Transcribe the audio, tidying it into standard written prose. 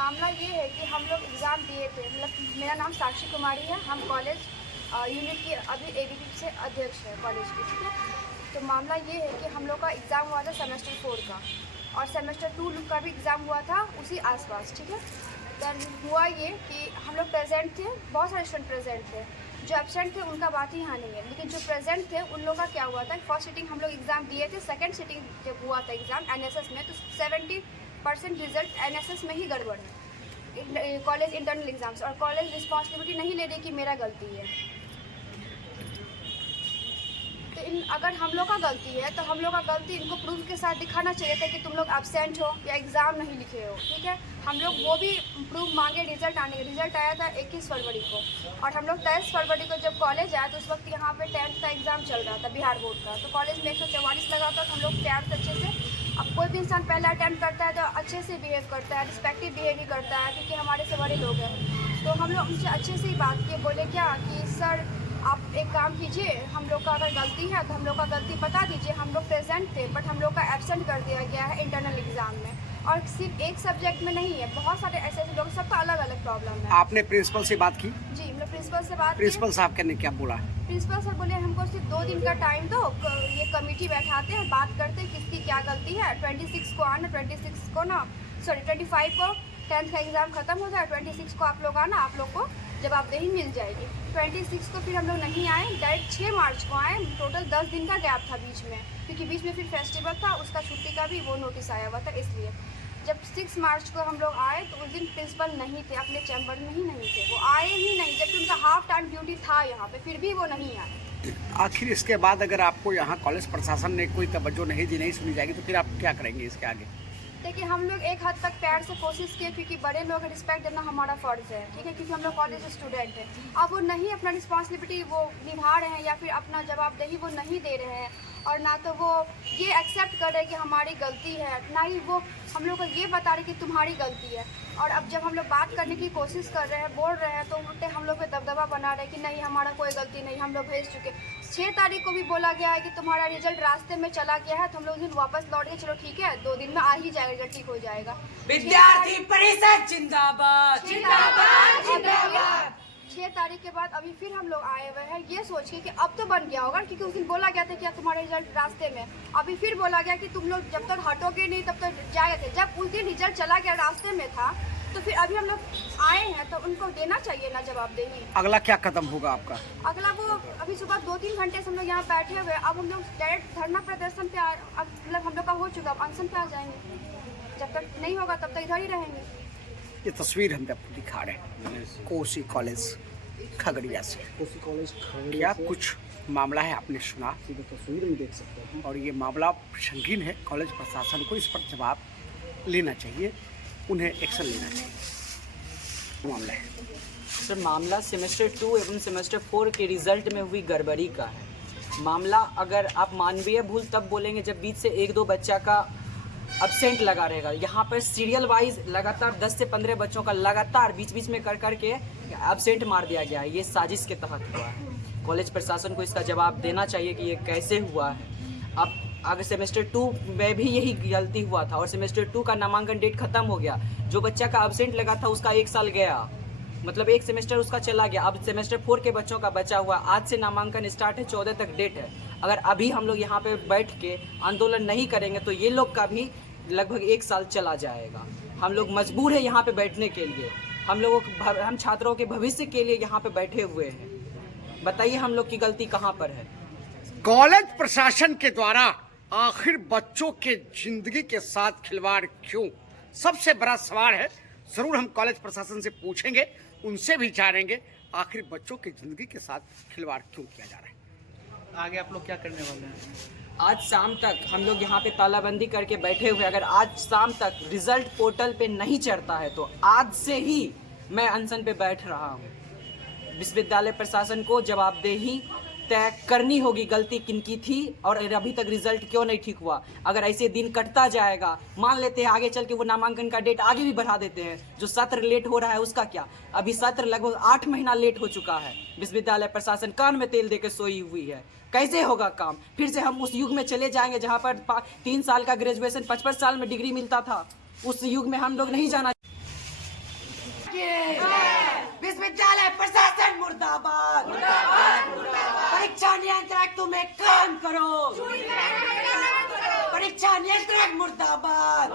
मामला ये है कि हम लोग एग्ज़ाम दिए थे। मतलब मेरा नाम साक्षी कुमारी है। हम कॉलेज यूनिट की अभी एबीपी से अध्यक्ष है कॉलेज की, ठीक है। तो मामला ये है कि हम लोग का एग्ज़ाम हुआ था सेमेस्टर 4 का, और सेमेस्टर 2 का भी एग्ज़ाम हुआ था उसी आसपास, ठीक है। देन हुआ ये कि हम लोग प्रेजेंट थे, बहुत सारे स्टूडेंट प्रेजेंट थे। जो एब्सेंट थे उनका बात ही यहाँ नहीं है, लेकिन जो प्रेजेंट थे उन लोगों का क्या हुआ था, फर्स्ट सिटिंग हम लोग एग्ज़ाम दिए थे, सेकेंड सिटिंग जब हुआ था एग्ज़ाम एनएसएस में, तो 70% रिजल्ट एनएसएस में ही गड़बड़ है, कॉलेज इंटरनल एग्जाम्स। और कॉलेज रिस्पॉन्सिबिलिटी नहीं ले रही कि मेरा गलती है। तो अगर हम लोग का गलती है तो हम लोग का गलती इनको प्रूफ के साथ दिखाना चाहिए था कि तुम लोग एब्सेंट हो या एग्ज़ाम नहीं लिखे हो, ठीक है। हम लोग वो भी प्रूफ मांगे, रिजल्ट आया था 21 फरवरी को, और हम लोग 23 फरवरी को जब कॉलेज आए तो उस वक्त यहाँ पे 10th का एग्ज़ाम चल रहा था बिहार बोर्ड का। तो कॉलेज में 144 लगा था, तो हम लोग तैयार थे अच्छे से। अब कोई भी इंसान पहला अटैम्प्ट करता है तो अच्छे से बिहेव करता है, रिस्पेक्टिव बिहेव भी करता है, क्योंकि हमारे से बड़े लोग हैं। तो हम लोग उनसे अच्छे से ही बात किए, बोले क्या कि सर आप एक काम कीजिए, हम लोग का अगर गलती है तो हम लोग का गलती बता दीजिए। हम लोग प्रेजेंट थे बट हम लोग का एब्सेंट कर दिया गया है इंटरनल एग्जाम में, और सिर्फ एक सब्जेक्ट में नहीं है, बहुत सारे ऐसे लोग, सबका अलग अलग प्रॉब्लम है। आपने प्रिंसिपल से बात की? जी, मतलब प्रिंसिपल से बात की। प्रिंसिपल साहब ने क्या बोला? प्रिंसिपल सर बोले हमको सिर्फ 2 दिन का टाइम दो, ये कमेटी बैठाते हैं, बात करते हैं किसकी क्या गलती है। 26 को आना, 25 को 10th का एग्ज़ाम खत्म हो जाए, 26 को आप लोग आना, आप लोग को जवाबदेही मिल जाएगी। 26 को फिर हम लोग नहीं आए, डायरेक्ट 6 मार्च को आए। टोटल 10 दिन का गैप था बीच में, क्योंकि बीच में फिर फेस्टिवल था, उसका छुट्टी का भी वो नोटिस आया हुआ था। इसलिए जब 6 मार्च को हम लोग आए तो उस दिन प्रिंसिपल नहीं थे, अपने चैम्बर में ही नहीं थे, वो आए ही नहीं, जबकि उनका हाफ टाइम ड्यूटी था यहाँ पे, फिर भी वो नहीं आए। आखिर इसके बाद अगर आपको यहाँ कॉलेज प्रशासन ने कोई तवज्जो नहीं दी, नहीं सुनी जाएगी, तो फिर आप क्या करेंगे इसके आगे? देखिए, हम लोग एक हद तक प्यार से कोशिश किए, क्योंकि बड़े लोग रिस्पेक्ट देना हमारा फ़र्ज़ है, ठीक है, क्योंकि हम लोग कॉलेज स्टूडेंट हैं। अब वो नहीं अपना रिस्पॉन्सिबिलिटी वो निभा रहे हैं, या फिर अपना जवाबदेही वो नहीं दे रहे हैं, और ना तो वो ये एक्सेप्ट कर रहे हैं कि हमारी गलती है, ना ही वो हम लोग को ये बता रहे कि तुम्हारी गलती है। और अब जब हम लोग बात करने की कोशिश कर रहे हैं, बोल रहे हैं, तो उल्टे हम लोग पे दबदबा बना रहे हैं कि नहीं हमारा कोई गलती नहीं, हम लोग भेज चुके। 6 तारीख को भी बोला गया है कि तुम्हारा रिजल्ट रास्ते में चला गया है, तो हम लोग उस दिन वापस लौट के, चलो ठीक है 2 दिन में आ ही जाएगा, रिजल्ट ठीक हो जाएगा। विद्यार्थी परिषद जिंदाबाद जिंदाबाद जिंदाबाद। 6 तारीख के बाद अभी फिर हम लोग आए हुए हैं, ये सोच के कि अब तो बन गया होगा, क्योंकि उस दिन बोला गया था कि तुम्हारा रिजल्ट रास्ते में। अभी फिर बोला गया कि तुम लोग जब तक हटोगे नहीं तब तक जाएगा थे। जब उस दिन रिजल्ट चला गया रास्ते में था, तो फिर अभी हम लोग आए हैं, तो उनको देना चाहिए ना जवाबदेही। अगला क्या कदम होगा आपका? अगला वो अभी सुबह 2-3 घंटे से हम लोग यहाँ बैठे हुए, अब हम लोग डायरेक्ट धरना प्रदर्शन पे मतलब हम लोग का हो चुका, अब अनशन पे आ जाएंगे। जब तक नहीं होगा तब तक इधर ही रहेंगे। ये तस्वीर हम आपको दिखा रहे हैं कोसी कॉलेज खगड़िया से। कोसी कॉलेज क्या कुछ मामला है, आपने सुना, सीधे तस्वीर में देख सकते हैं। और ये मामला संगीन है। कॉलेज प्रशासन को इस पर जवाब लेना चाहिए, उन्हें एक्शन लेना चाहिए। मामला है सर, मामला सेमेस्टर 2 एवं सेमेस्टर 4 के रिजल्ट में हुई गड़बड़ी का है। मामला अगर आप मानवीय भूल तब बोलेंगे जब बीच से 1-2 बच्चा का अब्सेंट लगा रहेगा। यहाँ पर सीरियल वाइज लगातार 10 से 15 बच्चों का लगातार बीच बीच में कर के अब्सेंट मार दिया गया है। ये साजिश के तहत हुआ है। कॉलेज प्रशासन को इसका जवाब देना चाहिए कि ये कैसे हुआ है। अब अगर सेमेस्टर 2 में भी यही गलती हुआ था और सेमेस्टर 2 का नामांकन डेट खत्म हो गया, जो बच्चा का अब्सेंट लगा था उसका 1 साल गया, मतलब 1 सेमेस्टर उसका चला गया। अब सेमेस्टर 4 के बच्चों का बचा हुआ, आज से नामांकन स्टार्ट है, 14 तक डेट है। अगर अभी हम लोग यहाँ पे बैठ के आंदोलन नहीं करेंगे तो ये लोग का भी लगभग 1 साल चला जाएगा। हम लोग मजबूर है यहाँ पे बैठने के लिए, हम छात्रों के भविष्य के लिए यहाँ पे बैठे हुए हैं। बताइए हम लोग की गलती कहाँ पर है? कॉलेज प्रशासन के द्वारा आखिर बच्चों के जिंदगी के साथ खिलवाड़ क्यों? सबसे बड़ा सवाल है। जरूर हम कॉलेज प्रशासन से पूछेंगे, उनसे भी जानेंगे आखिर बच्चों की जिंदगी के साथ खिलवाड़ क्यों किया जा रहा है। आगे आप लोग क्या करने वाले हैं? आज शाम तक हम लोग यहाँ पे तालाबंदी करके बैठे हुए। अगर आज शाम तक रिजल्ट पोर्टल पे नहीं चढ़ता है तो आज से ही मैं अनशन पे बैठ रहा हूँ। विश्वविद्यालय प्रशासन को जवाबदेही तय करनी होगी, गलती किनकी थी और अभी तक रिजल्ट क्यों नहीं ठीक हुआ। अगर ऐसे दिन कटता जाएगा, मान लेते हैं आगे चल के वो नामांकन का डेट आगे भी बढ़ा देते हैं, जो सत्र लेट हो रहा है उसका क्या? अभी सत्र लगभग 8 महीना लेट हो चुका है। विश्वविद्यालय प्रशासन कान में तेल देकर सोई हुई है। कैसे होगा काम? फिर से हम उस युग में चले जाएंगे जहाँ पर 3 साल का ग्रेजुएशन 55 साल में डिग्री मिलता था। उस युग में हम लोग नहीं जाना। की विश्वविद्यालय प्रशासन मुर्दाबाद। परीक्षा नियंत्रक तुम एक काम करो, परीक्षा नियंत्रक मुर्दाबाद।